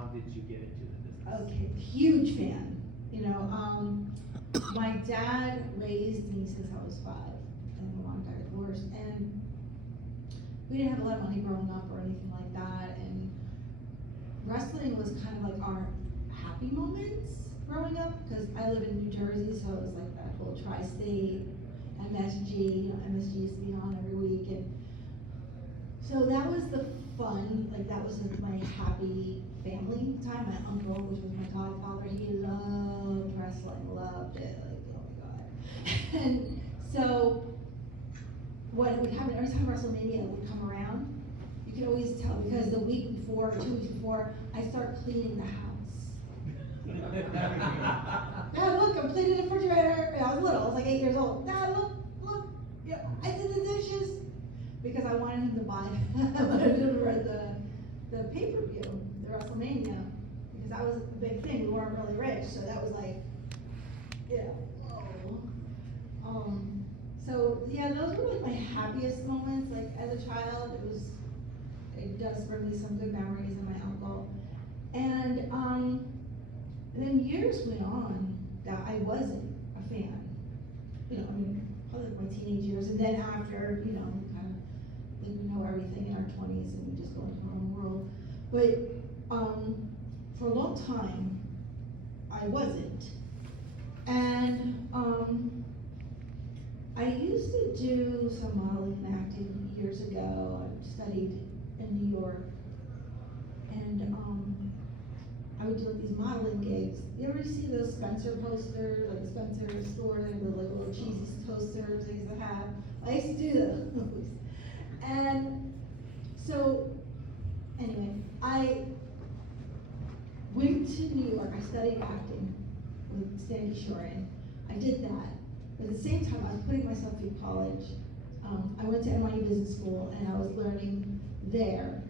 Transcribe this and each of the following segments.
how did you get into the business? Okay, huge fan. You know, my dad raised me since I was 5, and my mom got divorced, and we didn't have a lot of money growing up or anything like that, and wrestling was kind of like our happy moments growing up, because I live in New Jersey, so it was like that whole tri-state, MSG, you know, MSG used to be on every week, and so that was the fun, like that was like my happy family time. My uncle, which was my godfather, he loved wrestling, loved it, like, oh my God. And so what would happen every time WrestleMania would come around, you could always tell, because the week before, 2 weeks before, I start cleaning the house. Dad, look, I'm cleaning the refrigerator. And I was little, I was like 8 years old. Dad, look, yeah, I did the dishes. Because I wanted him to buy, I wanted him to read the pay-per-view, the WrestleMania, because that was a big thing. We weren't really rich, so that was like, you know, whoa. So yeah, those were like my happiest moments. Like as a child, it does bring me some good memories of my uncle. And then years went on that I wasn't a fan. You know, I mean, probably like my teenage years, and then after, you know, kind of like we know everything in our 20s and we just go into our own world. But for a long time, I wasn't. And I used to do some modeling and acting years ago. I studied in New York, and I would do like these modeling gigs. You ever see those Spencer posters, like Spencer store, the like little cheesy posters they used to have? I used to do those. And so, anyway, I went to New York. I studied acting with Sandy Shorin. I did that. But at the same time, I was putting myself through college. I went to NYU Business School, and I was learning there.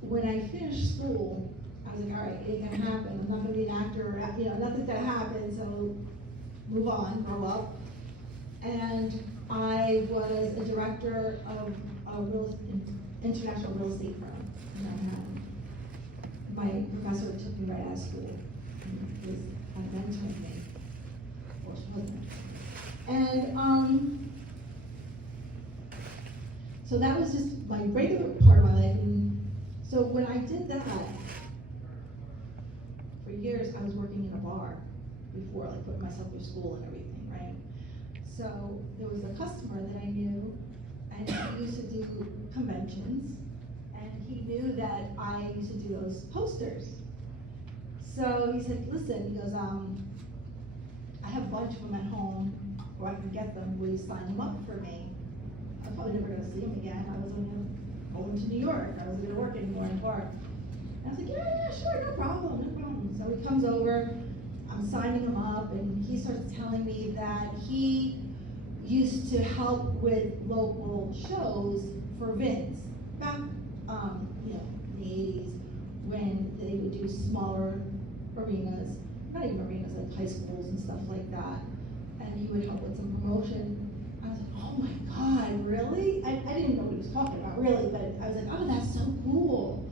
When I finished school, I was like, all right, it ain't gonna happen. I'm not gonna be an actor, you know, nothing's gonna happen, so move on, grow up. And I was a director of a international real estate firm in Manhattan. My professor took me right out of school. He was kind of mentoring me. Well, she wasn't. And so that was just my regular part of my life. And so when I did that, for years I was working in a bar before, like putting myself through school and everything, right? So there was a customer that I knew, and he used to do conventions, and he knew that I used to do those posters. So he said, listen, he goes, I have a bunch of them at home where I can get them. Will you sign them up for me? I'm probably never gonna see him again. I was going to New York. I wasn't gonna work anymore in the bar. And I was like, yeah, sure, no problem. So he comes over, I'm signing him up, and he starts telling me that he used to help with local shows for Vince back, you know, in the 80s when they would do smaller arenas, not even arenas, like high schools and stuff like that. And he would help with some promotion. I was like, oh my God, really? I didn't know what he was talking about, really, but I was like, oh, that's so cool.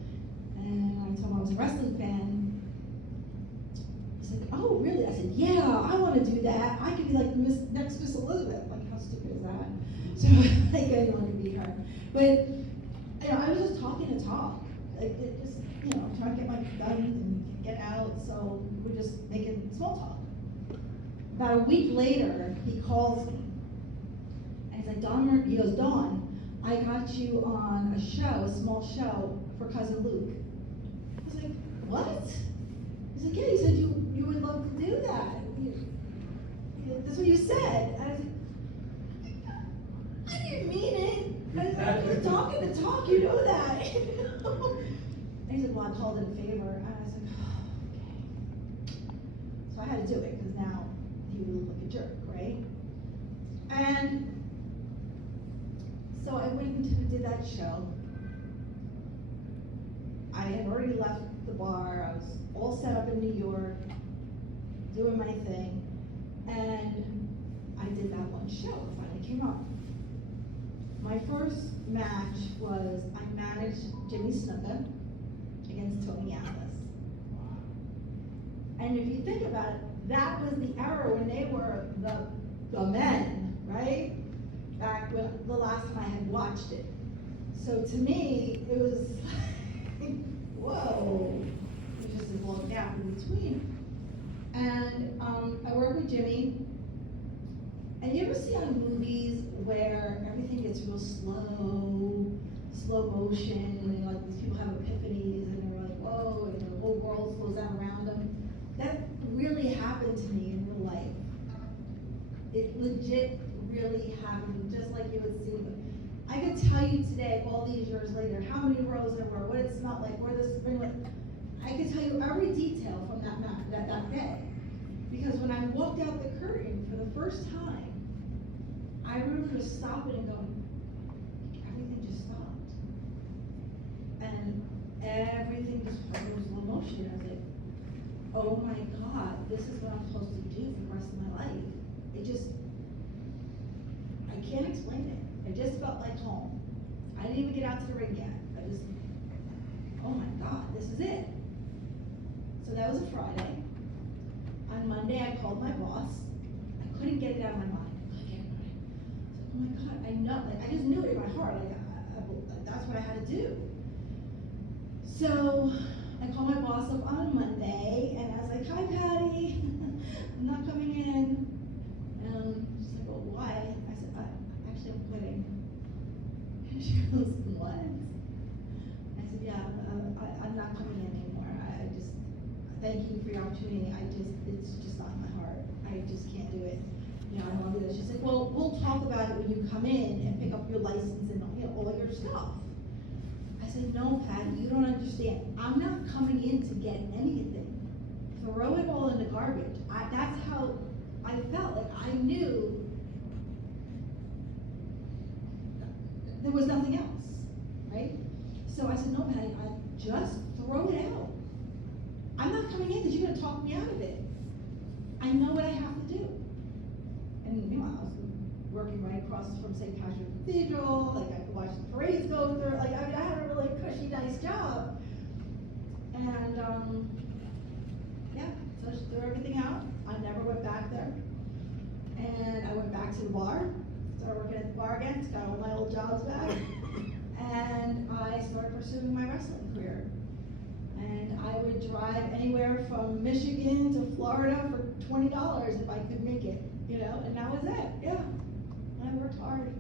And I told him I was a wrestling fan. He's like, oh, really? I said, yeah, I want to do that. I could be like next Miss Elizabeth. Like, how stupid is that? So, like, I didn't want to be her. But, you know, I was just talking to talk. Like, it just, you know, trying to get my done and get out. So we were just making small talk. About a week later, he calls me. And he's like, he goes, Dawn, I got you on a show, a small show for Cousin Luke. I was like, what? He's like, yeah, he said you would love to do that. That's what you said. And I was like, I didn't mean it. I was like, you're talking the talk, you know that. And he said, well, I called in a favor. And I was like, oh, okay. So I had to do it, because now he would look like a jerk, right? And so I went and did that show. I had already left the bar. I was all set up in New York, doing my thing, and I did that one show. It finally came up. My first match was I managed Jimmy Snuka against Tony Atlas. And if you think about it, that was the era when they were the men, right? Back when the last time I had watched it. So to me, it was like, whoa, it was just a long gap in between. And I work with Jimmy. And you ever see on movies where everything gets real slow motion, and like these people have epiphanies, and they're like, whoa, and the whole world slows down around them? That really happened to me in real life. It legit really happened, just like you would see. I could tell you today, all these years later, how many rows there were, what it smelled like, where the spring went. I could tell you every detail from that day. Because when I walked out the curtain for the first time, I remember just stopping and going, everything just stopped. And everything just was slow motion. I was like, oh my God, this is what I'm supposed to do for the rest of my life. It just, I can't explain it. It just felt like home. I didn't even get out to the ring yet. I just, oh my God, this is it. So that was a Friday. On Monday, I called my boss. I couldn't get it out of my mind. Oh my God, I know, like, I just knew it in my heart, like, that's what I had to do. So, I called my boss up on Monday, and I was like, hi Patty, I'm not coming in. And she's like, well, why? I said, actually, I'm quitting. And she goes, what? I said, yeah, I'm not coming in anymore. I just, thank you for your opportunity. It's just not in my heart. I just can't do it. You know, I don't want to do this. She said, well, we'll talk about it when you come in and pick up your license and, you know, all your stuff. I said, no, Patty, you don't understand. I'm not coming in to get anything. Throw it all in the garbage. That's how I felt. Like, I knew there was nothing else, right? So I said, no, Patty, just throw it out. I'm not coming in because you're going to talk me out of it. I know what I have to do. And meanwhile, I was working right across from St. Patrick's Cathedral, like I could watch the parades go through, like I had a really cushy, nice job. And yeah, so I just threw everything out. I never went back there. And I went back to the bar, started working at the bar again, got all my old jobs back. And I started pursuing my wrestling career. And I would drive anywhere from Michigan to Florida for $20 if I could make it. You know, and that was it, yeah. I worked hard.